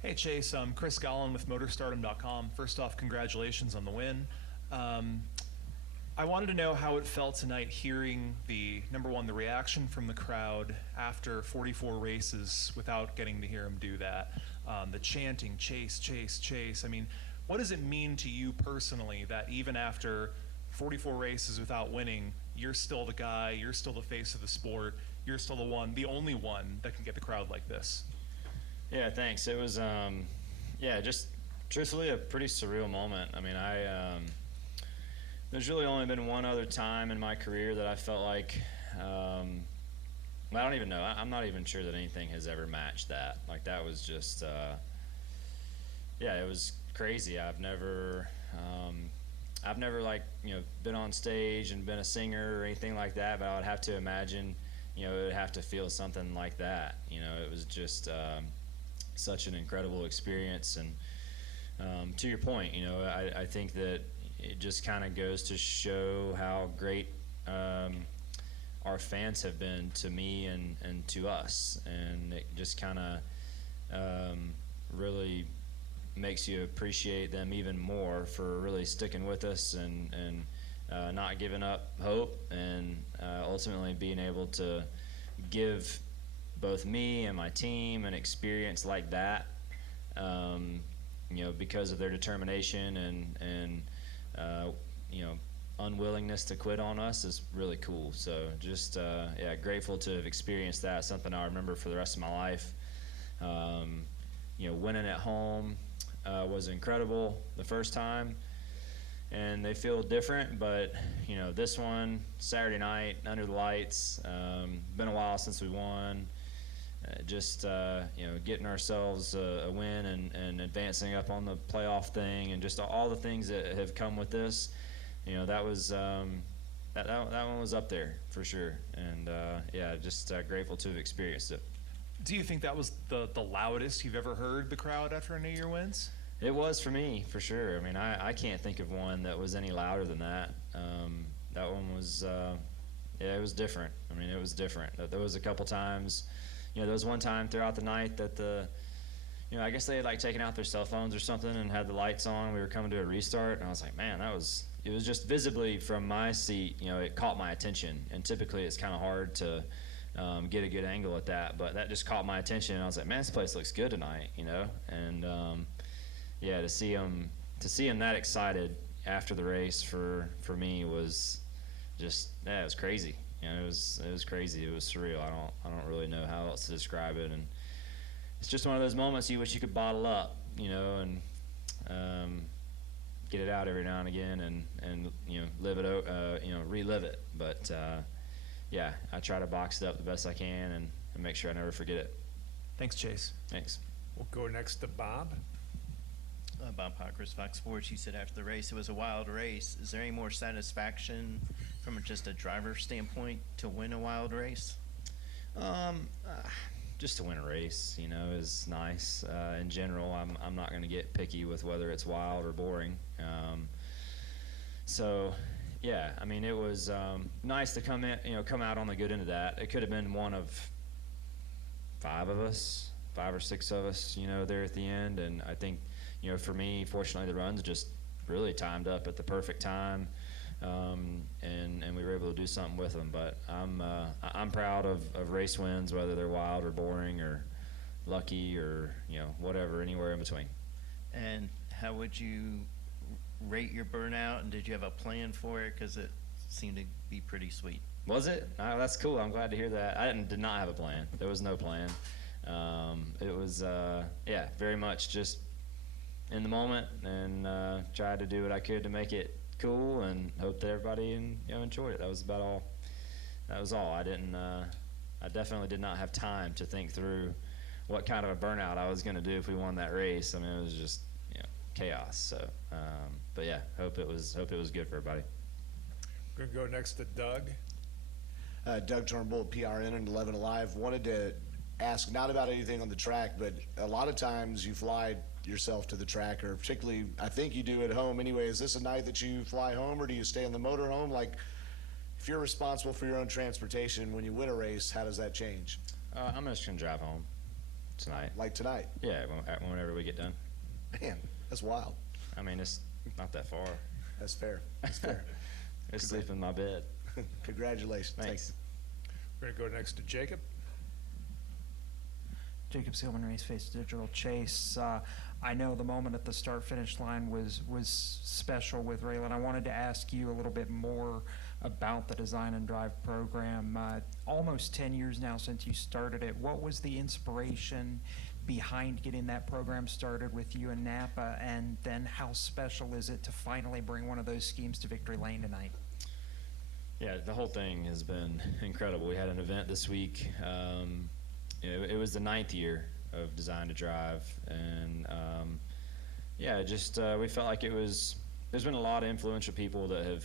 Hey Chase, I'm Chris Gollin with MotorStardom.com. First off, congratulations on the win. I wanted to know how it felt tonight hearing number one, the reaction from the crowd after 44 races without getting to hear him do that. The chanting, Chase, Chase, Chase. I mean, what does it mean to you personally that even after 44 races without winning, you're still the guy, you're still the face of the sport, you're still the only one that can get the crowd like this? Yeah, thanks. It was, just truthfully a pretty surreal moment. I mean, there's really only been one other time in my career that I felt like, I don't even know. I'm not even sure that anything has ever matched that. Like, that was just, it was crazy. I've never like, been on stage and been a singer or anything like that, but I would have to imagine, it would have to feel something like that. It was just, such an incredible experience. And to your point, I think that it just kind of goes to show how great our fans have been to me and to us. And it just kind of really makes you appreciate them even more for really sticking with us and not giving up hope, and ultimately being able to give both me and my team an experience like that, because of their determination and unwillingness to quit on us is really cool. So just, grateful to have experienced that, something I'll remember for the rest of my life. Winning at home was incredible the first time, and they feel different, but this one, Saturday night, under the lights, been a while since we won. Getting ourselves a win and advancing up on the playoff thing, and just all the things that have come with this, that was that one was up there for sure. And just grateful to have experienced it. Do you think that was the loudest you've ever heard the crowd after any of your wins? It was for me, for sure. I mean, I can't think of one that was any louder than that. That one was, it was different. I mean, it was different. There was a couple times. There was one time throughout the night that I guess they had like taken out their cell phones or something and had the lights on. We were coming to a restart, and I was like, man, it was just visibly from my seat, it caught my attention. And typically it's kind of hard to get a good angle at that, but that just caught my attention, and I was like, man, this place looks good tonight, And to see him that excited after the race for me was just, it was crazy. It was crazy. It was surreal. I don't really know how else to describe it. And it's just one of those moments you wish you could bottle up, and get it out every now and again, and live it, relive it. But I try to box it up the best I can and make sure I never forget it. Thanks, Chase. Thanks. We'll go next to Bob. Bob Pockris, Fox Sports. You said after the race it was a wild race. Is there any more satisfaction from just a driver's standpoint to win a wild race? Just to win a race, is nice. In general, I'm not going to get picky with whether it's wild or boring. I mean, it was nice to come out on the good end of that. It could have been one of 5 or 6 of us, there at the end. And I think, for me, fortunately, the runs just really timed up at the perfect time, and we were able to do something with them. But I'm proud of race wins, whether they're wild or boring or lucky or whatever, anywhere in between. And how would you rate your burnout, and did you have a plan for it? Because it seemed to be pretty sweet. Was it? That's cool. I'm glad to hear that. I did not have a plan. There was no plan. It was very much just in the moment, and tried to do what I could to make it cool, and hope that everybody enjoyed it. That was about all. That was all. I definitely did not have time to think through what kind of a burnout I was going to do if we won that race. I mean, it was just chaos. So, but yeah, hope it was good for everybody. We're going to go next to Doug. Doug Turnbull, PRN and 11 Alive. Wanted to ask not about anything on the track, but a lot of times you fly yourself to the track, or particularly I think you do at home anyway. Is this a night that you fly home, or do you stay in the motorhome? Like, if you're responsible for your own transportation when you win a race, how does that change? I'm just going to drive home. tonight. Like tonight. Yeah, whenever we get done. Man, that's wild. I mean, it's not that far. That's fair. That's fair. I sleep in my bed. Congratulations. Thanks. We're gonna go next to Jacob. Jacob Seelman, Race Face Digital Chase. I know the moment at the start-finish line was special with Raylan. I wanted to ask you a little bit more about the Design and Drive program. Almost 10 years now since you started it. What was the inspiration behind getting that program started with you in Napa? And then how special is it to finally bring one of those schemes to victory lane tonight? Yeah, the whole thing has been incredible. We had an event this week. It was the 9th year of Design to Drive, and we felt like there's been a lot of influential people that have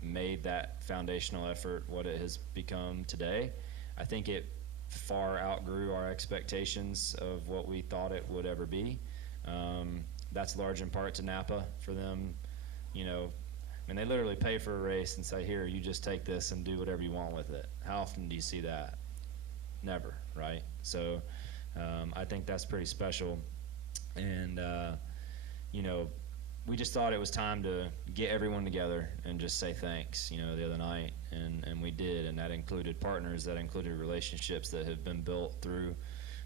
made that foundational effort what it has become today. I think it far outgrew our expectations of what we thought it would ever be. That's large in part to Napa for them, they literally pay for a race and say, here, you just take this and do whatever you want with it. How often do you see that? Never, right? So I think that's pretty special. And, we just thought it was time to get everyone together and just say thanks, the other night. And we did, and that included partners, that included relationships that have been built through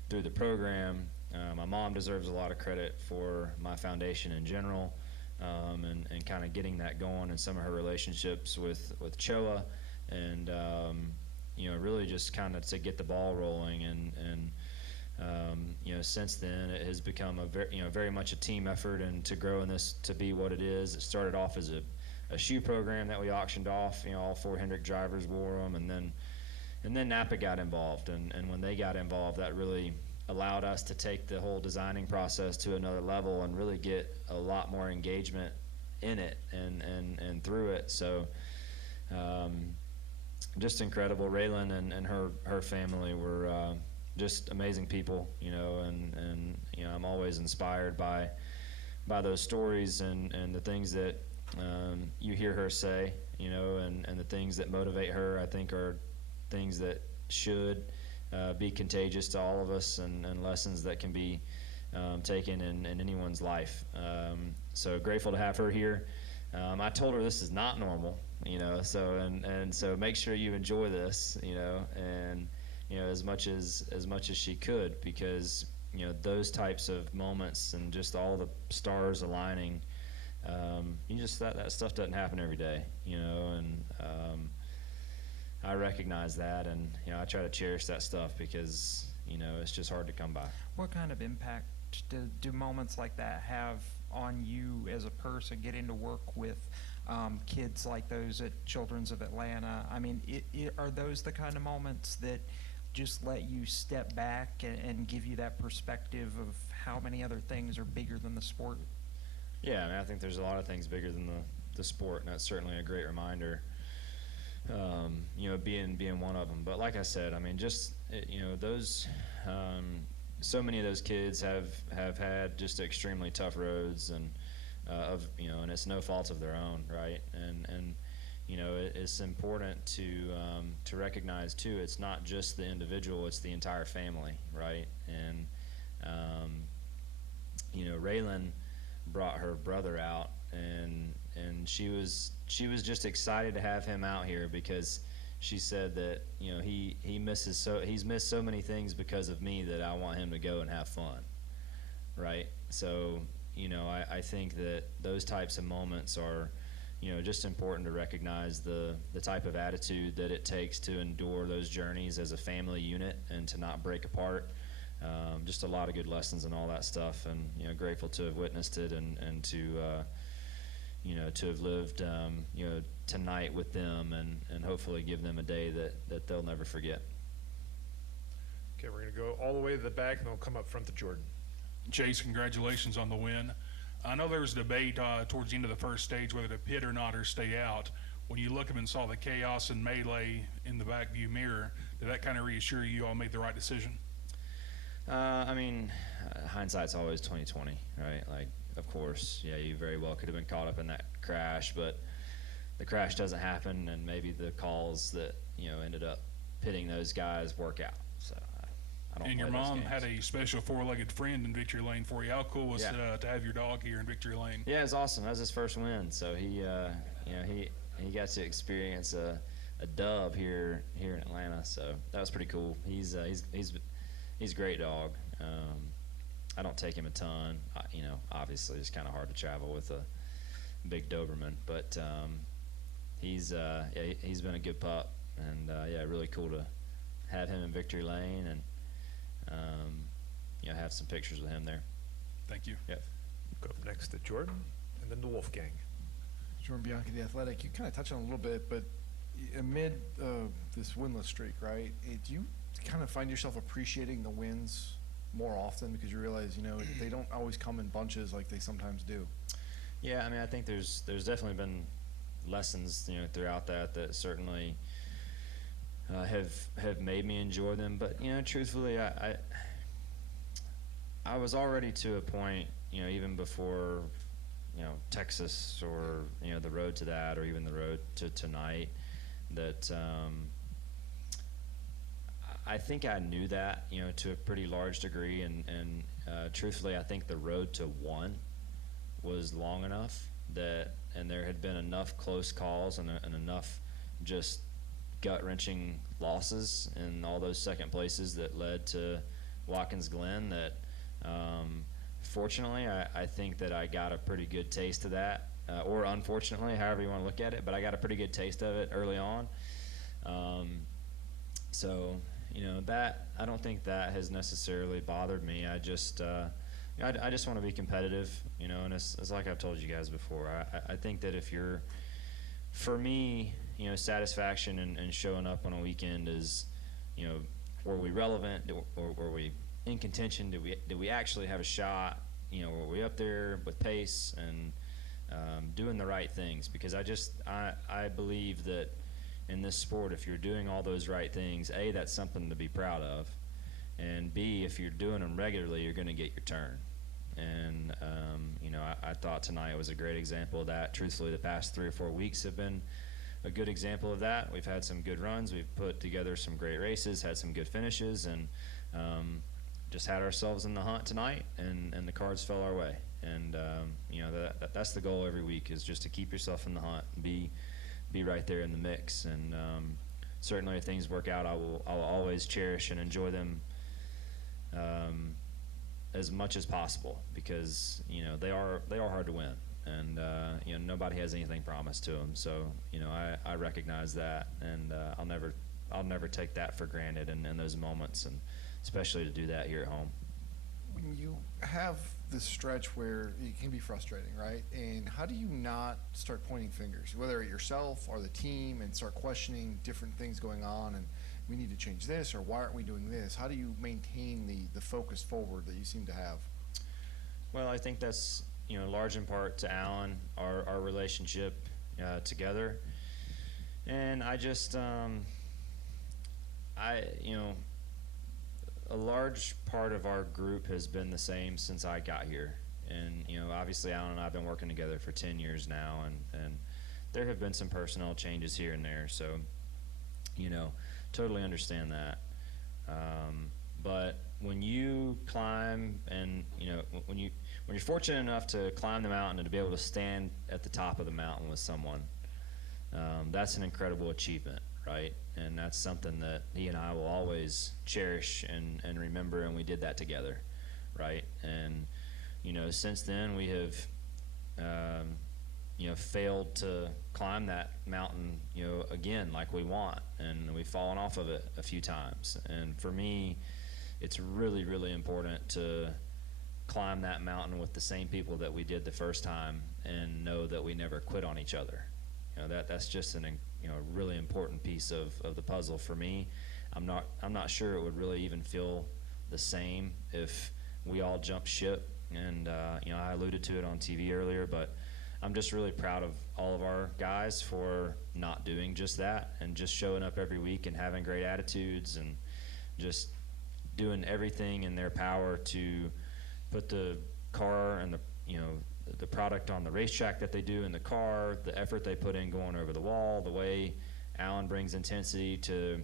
the program. My mom deserves a lot of credit for my foundation in general. And kind of getting that going in some of her relationships with CHOA, and really just kind of to get the ball rolling. And since then it has become very much a team effort, and to grow in this to be what it is. It started off as a shoe program that we auctioned off. All 4 Hendrick drivers wore them, and then Napa got involved, and when they got involved, that really allowed us to take the whole designing process to another level and really get a lot more engagement in it and through it. So just incredible. Raylan and her family were just amazing people, and I'm always inspired by those stories and the things that you hear her say, and the things that motivate her, I think, are things that should be contagious to all of us, and lessons that can be taken in anyone's life. So grateful to have her here. I told her this is not normal, so make sure you enjoy this, and as much as she could, because those types of moments and just all the stars aligning, that stuff doesn't happen every day, and I recognize that, and I try to cherish that stuff because it's just hard to come by. What kind of impact do moments like that have on you as a person, getting to work with kids like those at Children's of Atlanta? I mean, are those the kind of moments that just let you step back and give you that perspective of how many other things are bigger than the sport? Yeah, I think there's a lot of things bigger than the sport, and that's certainly a great reminder. Being one of them. But like I said, those so many of those kids have had just extremely tough roads, and and it's no fault of their own, right? And it's important to recognize too, it's not just the individual, it's the entire family, right? And Raylan brought her brother out, and she was just excited to have him out here, because she said that he's missed so many things because of me, that I want him to go and have fun, right? So I think that those types of moments are just important to recognize the type of attitude that it takes to endure those journeys as a family unit and to not break apart. Just a lot of good lessons and all that stuff, and grateful to have witnessed it, and to have lived tonight with them, and hopefully give them a day that they'll never forget. Okay, we're gonna go all the way to the back, and then we'll come up front to Jordan. Chase, congratulations on the win. I know there was a debate towards the end of the first stage whether to pit or not or stay out. When you look up and saw the chaos and melee in the back view mirror, did that kind of reassure you all made the right decision? Hindsight's always 20/20, right? Like, of course, yeah, you very well could have been caught up in that crash, but the crash doesn't happen, and maybe the calls that ended up pitting those guys work out. So I don't And your play those mom games. had a special four-legged friend in Victory Lane for you. How cool was Yeah. it to have your dog here in Victory Lane? Yeah, it was awesome. That was his first win, so he, you know, he got to experience a dub here in Atlanta. So that was pretty cool. He's a great dog. I don't take him a ton. You know, obviously it's kind of hard to travel with a big Doberman, but he's been a good pup, and yeah, really cool to have him in Victory Lane, and you know, have some pictures with him there. Thank you. Yep. Go up next to Jordan, and then the Wolfgang. Jordan Bianchi, The Athletic. You kind of touched on it a little bit, but amid this winless streak, right, do you kind of find yourself appreciating the wins more often because you realize, you know, they don't always come in bunches like they sometimes do? Yeah, I mean, I think there's definitely been lessons, you know, throughout that certainly have made me enjoy them. But, you know, truthfully, I was already to a point, you know, even before, you know, Texas or, you know, the road to that, or even the road to tonight, that I think I knew that, you know, to a pretty large degree, and truthfully, I think the road to one was long enough that, and there had been enough close calls and enough just gut-wrenching losses in all those second places that led to Watkins Glen that, fortunately, I think that I got a pretty good taste of that, or unfortunately, however you want to look at it, but I got a pretty good taste of it early on. So, you know, that, I don't think that has necessarily bothered me. I just, I just want to be competitive, you know, and it's like I've told you guys before. I think that if you're, for me, you know, satisfaction and showing up on a weekend is, you know, were we relevant, or were we in contention? Did we actually have a shot? You know, were we up there with pace and doing the right things? Because I believe that in this sport, if you're doing all those right things, A, that's something to be proud of, and B, if you're doing them regularly, you're going to get your turn. And you know, I thought tonight was a great example of that. Truthfully, the past 3 or 4 weeks have been a good example of that. We've had some good runs. We've put together some great races, had some good finishes, and just had ourselves in the hunt tonight, and the cards fell our way. And you know, that's the goal every week, is just to keep yourself in the hunt, and be right there in the mix. And certainly, if things work out, I'll always cherish and enjoy them as much as possible, because you know, they are hard to win, and you know, nobody has anything promised to them. So you know, I recognize that, and I'll never take that for granted in those moments, and especially to do that here at home. When you have this stretch where it can be frustrating, right? And how do you not start pointing fingers, whether at yourself or the team, and start questioning different things going on, and we need to change this, or why aren't we doing this? How do you maintain the focus forward that you seem to have? Well, I think that's, you know, large in part to Alan, our relationship together. And I just, you know, a large part of our group has been the same since I got here. And, you know, obviously Alan and I have been working together for 10 years now, and there have been some personnel changes here and there. So, you know, totally understand that. But when you climb, and, you know, when you're fortunate enough to climb the mountain and to be able to stand at the top of the mountain with someone, that's an incredible achievement, right? And that's something that he and I will always cherish and remember, and we did that together, right? And, you know, since then we have, you know, failed to climb that mountain, you know, again, like we want, and we've fallen off of it a few times. And for me, it's really, really important to climb that mountain with the same people that we did the first time, and know that we never quit on each other. You know, that's just an, you know, really important piece of the puzzle for me. I'm not sure it would really even feel the same if we all jumped ship. And you know, I alluded to it on TV earlier, but I'm just really proud of all of our guys for not doing just that, and just showing up every week and having great attitudes, and just doing everything in their power to put the car and the, you know, the product on the racetrack that they do in the car, the effort they put in going over the wall, the way Alan brings intensity to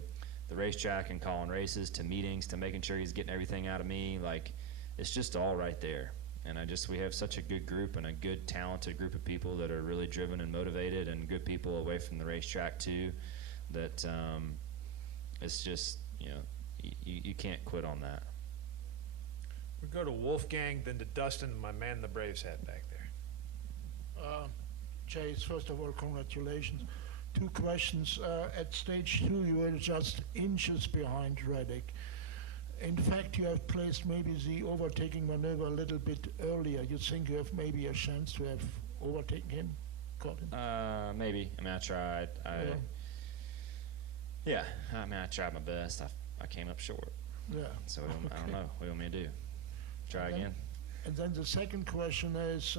the racetrack and calling races to meetings to making sure he's getting everything out of me. Like, it's just all right there. And we have such a good group and a good, talented group of people that are really driven and motivated, and good people away from the racetrack too, that it's just, you can't quit on that. We go to Wolfgang, then to Dustin, my man in the Braves hat back there. Chase, first of all, congratulations. 2 questions. At stage 2, you were just inches behind Reddick. In fact, you have placed maybe the overtaking maneuver a little bit earlier. You think you have maybe a chance to have overtaken him? Got him? Maybe. I mean, I tried. Yeah, I mean, I tried my best. I came up short. Yeah. So I don't Okay. know. What do you want me to do? Try And then- again? And then the second question is,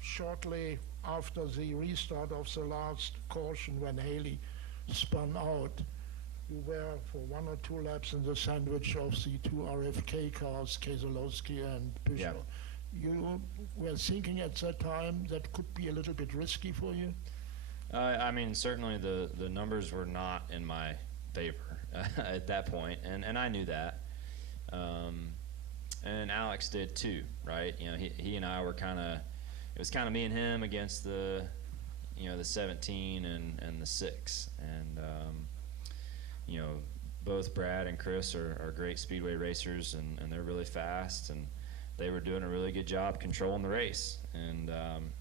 shortly after the restart of the last caution when Haley spun out, you were for 1 or 2 laps in the sandwich of the 2 RFK cars, Keselowski and Peugeot. Yeah. You were thinking at that time that could be a little bit risky for you? I mean, certainly the numbers were not in my favor at that point, and I knew that. And Alex did too, right? He and I were it was kind of me and him against the 17 and the 6. And, both Brad and Chris are great speedway racers, and they're really fast, and they were doing a really good job controlling the race. And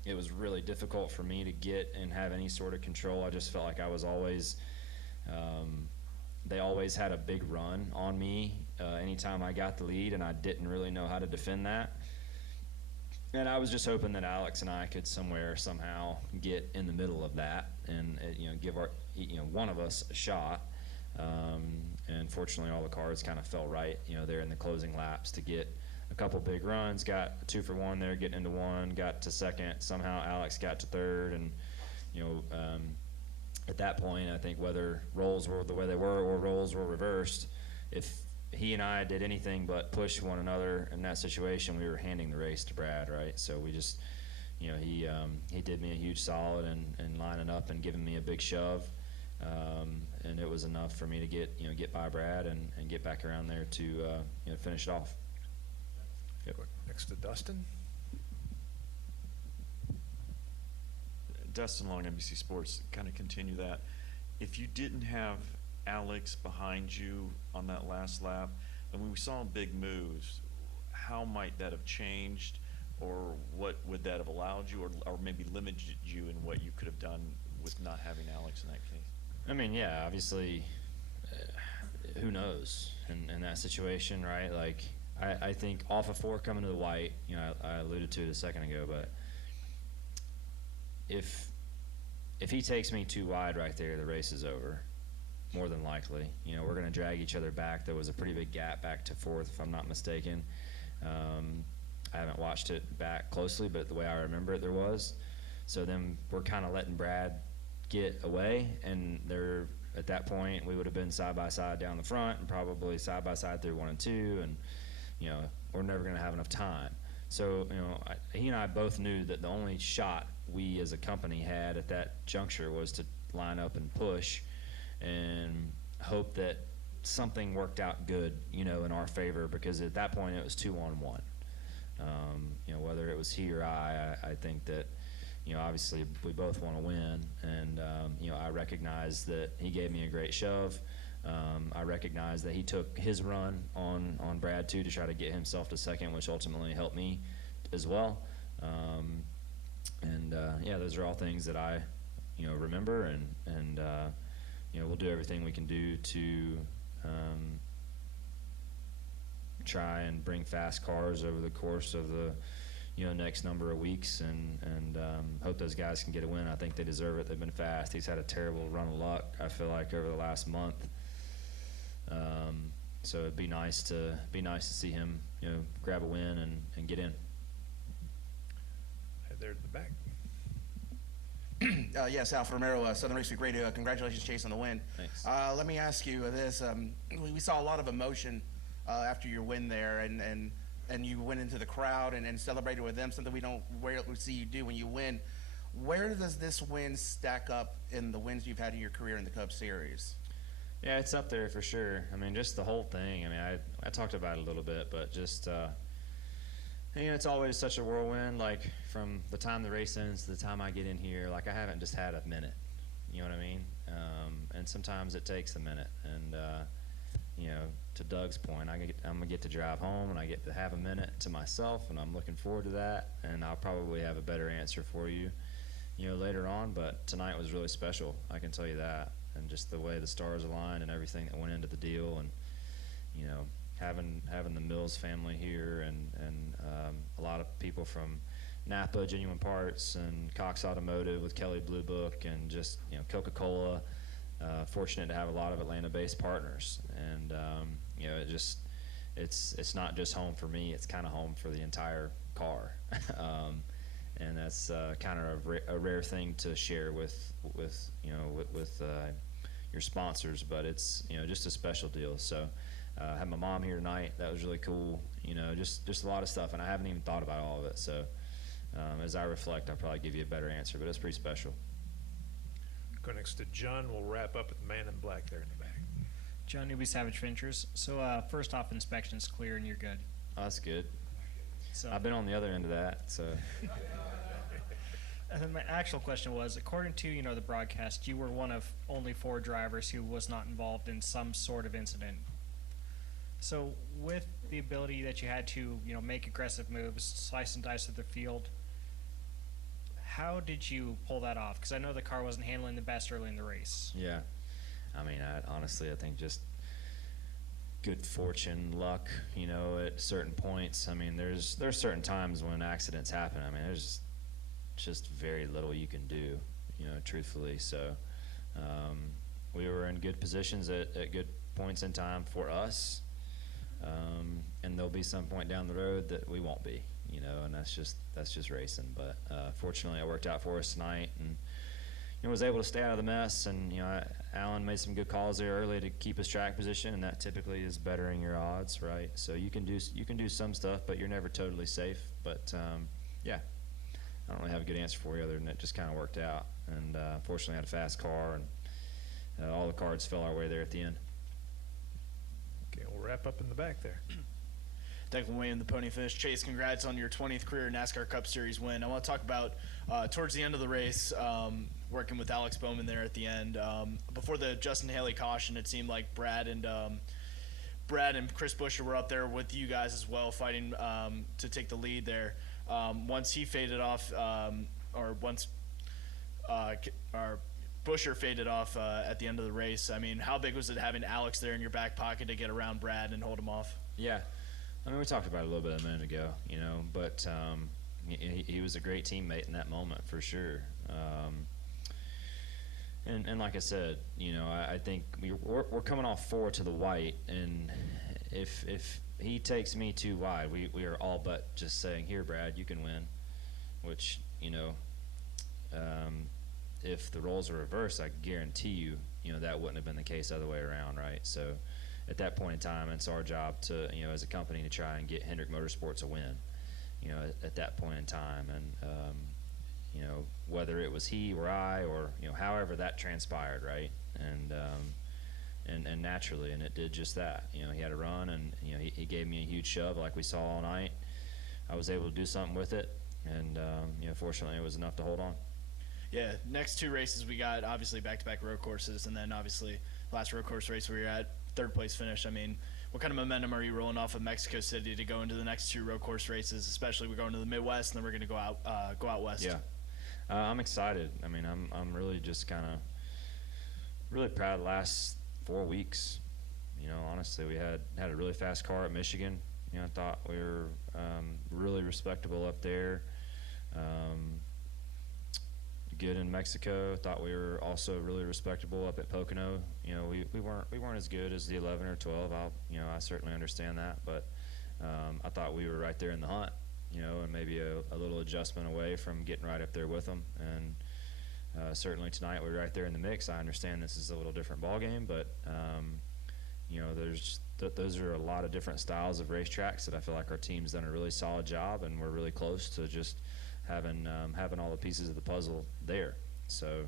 it was really difficult for me to get and have any sort of control. I just felt like I was always, they always had a big run on me anytime I got the lead, and I didn't really know how to defend that. And I was just hoping that Alex and I could somehow get in the middle of that and give one of us a shot. And fortunately, all the cards kind of fell right, there in the closing laps to get a couple big runs. Got 2 for 1 there, getting into 1, got to 2nd. Somehow Alex got to 3rd, and at that point, I think whether roles were the way they were or roles were reversed, if he and I did anything but push one another in that situation, we were handing the race to Brad, right? So we just, he did me a huge solid and lining up and giving me a big shove. And it was enough for me to get by Brad and get back around there to finish it off. Yep. Next to Dustin. Dustin Long, NBC Sports, kind of continue that. If you didn't have Alex behind you on that last lap, and when we saw big moves, how might that have changed, or what would that have allowed you, or maybe limited you in what you could have done with not having Alex in that case? I mean, yeah, obviously, who knows in that situation, right? Like, I think off of 4 coming to the white, I alluded to it a second ago, but if he takes me too wide right there, the race is over, more than likely. We're going to drag each other back. There was a pretty big gap back to 4th, if I'm not mistaken. I haven't watched it back closely, but the way I remember it, there was. So then we're kind of letting Brad get away, and at that point we would have been side by side down the front, and probably side by side through 1 and 2, and we're never going to have enough time. So he and I both knew that the only shot we as a company had at that juncture was to line up and push and hope that something worked out good, in our favor, because at that point it was 2-on-1. Whether it was he or I think that obviously we both want to win, and I recognize that he gave me a great shove. I recognize that he took his run on Brad too to try to get himself to 2nd, which ultimately helped me as well. Those are all things that I remember, and we'll do everything we can do to try and bring fast cars over the course of the next number of weeks, and hope those guys can get a win. I think they deserve it. They've been fast. He's had a terrible run of luck, I feel like, over the last month. So it'd be nice to see him grab a win and get in. Head there to the back. Yes, Al Romero, Southern Race Week Radio. Congratulations, Chase, on the win. Thanks. Let me ask you this. We saw a lot of emotion after your win there, and you went into the crowd and celebrated with them, something we don't rarely see you do when you win. Where does this win stack up in the wins you've had in your career in the Cup Series? Yeah, it's up there for sure. I mean, just the whole thing. I mean, I talked about it a little bit, but just it's always such a whirlwind. Like from the time the race ends to the time I get in here, like I haven't just had a minute. You know what I mean? And sometimes it takes a minute. And to Doug's point, I'm gonna get to drive home and I get to have a minute to myself, and I'm looking forward to that. And I'll probably have a better answer for you, later on. But tonight was really special. I can tell you that. And just the way the stars aligned and everything that went into the deal, and having the Mills family here, and a lot of people from Napa, Genuine Parts, and Cox Automotive with Kelly Blue Book, and just Coca-Cola. Fortunate to have a lot of Atlanta-based partners, and it's not just home for me; it's kind of home for the entire car, and that's kind of a rare thing to share with your sponsors. But it's just a special deal. So I had my mom here tonight. That was really cool. Just a lot of stuff, and I haven't even thought about all of it. So as I reflect, I'll probably give you a better answer. But it's pretty special. Go next to John. We'll wrap up with the man in black there in the back. John Newby, Savage Ventures. So first off, inspection's clear and you're good. Oh, that's good. So I've been on the other end of that. So. And then my actual question was, according to the broadcast, you were one of only 4 drivers who was not involved in some sort of incident. So with the ability that you had to make aggressive moves, slice and dice of the field, how did you pull that off? Because I know the car wasn't handling the best early in the race. Yeah. I mean, honestly, I think just good fortune, luck, at certain points. I mean, there's certain times when accidents happen. I mean, there's just very little you can do, truthfully. So we were in good positions at good points in time for us. And there'll be some point down the road that we won't be, and that's just racing. But fortunately, it worked out for us tonight, and was able to stay out of the mess. And Alan made some good calls there early to keep his track position, and that typically is bettering your odds, right? So you can do some stuff, but you're never totally safe. But yeah, I don't really have a good answer for you other than it just kind of worked out. And fortunately, I had a fast car, and all the cards fell our way there at the end. Okay, we'll wrap up in the back there. Declan Wayne, the Pony Finish. Chase, congrats on your 20th career NASCAR Cup Series win. I want to talk about towards the end of the race, working with Alex Bowman there at the end. Before the Justin Haley caution, it seemed like Brad and Chris Buescher were up there with you guys as well, fighting to take the lead there. Once he faded off, once Buescher faded off at the end of the race, I mean, how big was it having Alex there in your back pocket to get around Brad and hold him off? Yeah. I mean, we talked about it a little bit a minute ago, but he was a great teammate in that moment for sure. And like I said, I think we're coming off 4 to the white, and if he takes me too wide, we are all but just saying, here, Brad, you can win, which, if the roles are reversed, I guarantee you, that wouldn't have been the case other way around, right? So at that point in time, it's our job to, as a company, to try and get Hendrick Motorsports a win, at that point in time. And, whether it was he or I or, however that transpired, right? And naturally, and it did just that. He had a run, and, he gave me a huge shove like we saw all night. I was able to do something with it, and, fortunately, it was enough to hold on. Yeah, next 2 races we got obviously back-to-back road courses, and then obviously last road course race where you're at 3rd place finish. I mean, what kind of momentum are you rolling off of Mexico City to go into the next 2 road course races? Especially we're going to the Midwest, and then we're going to go out west. Yeah, I'm excited. I mean, I'm really just kind of really proud of the last 4 weeks. Honestly, we had a really fast car at Michigan. I thought we were really respectable up there. Good in Mexico. Thought we were also really respectable up at Pocono. We weren't as good as the 11 or 12. I certainly understand that, but I thought we were right there in the hunt. And maybe a little adjustment away from getting right up there with them. And certainly tonight we're right there in the mix. I understand this is a little different ball game, but those are a lot of different styles of racetracks that I feel like our team's done a really solid job, and we're really close to just having all the pieces of the puzzle there. So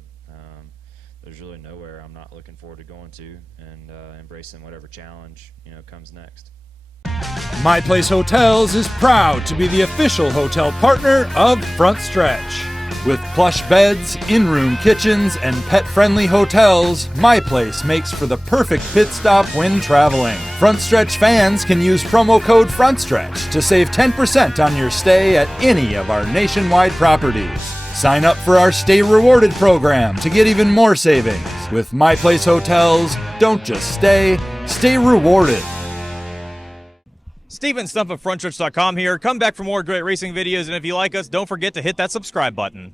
there's really nowhere I'm not looking forward to going to and embracing whatever challenge, comes next. My Place Hotels is proud to be the official hotel partner of Front Stretch. With plush beds, in-room kitchens, and pet-friendly hotels, My Place makes for the perfect pit stop when traveling. Front Stretch fans can use promo code FRONTSTRETCH to save 10% on your stay at any of our nationwide properties. Sign up for our Stay Rewarded program to get even more savings. With My Place Hotels, don't just stay, stay rewarded. Steven Stump of FrontStretch.com here. Come back for more great racing videos, and if you like us, don't forget to hit that subscribe button.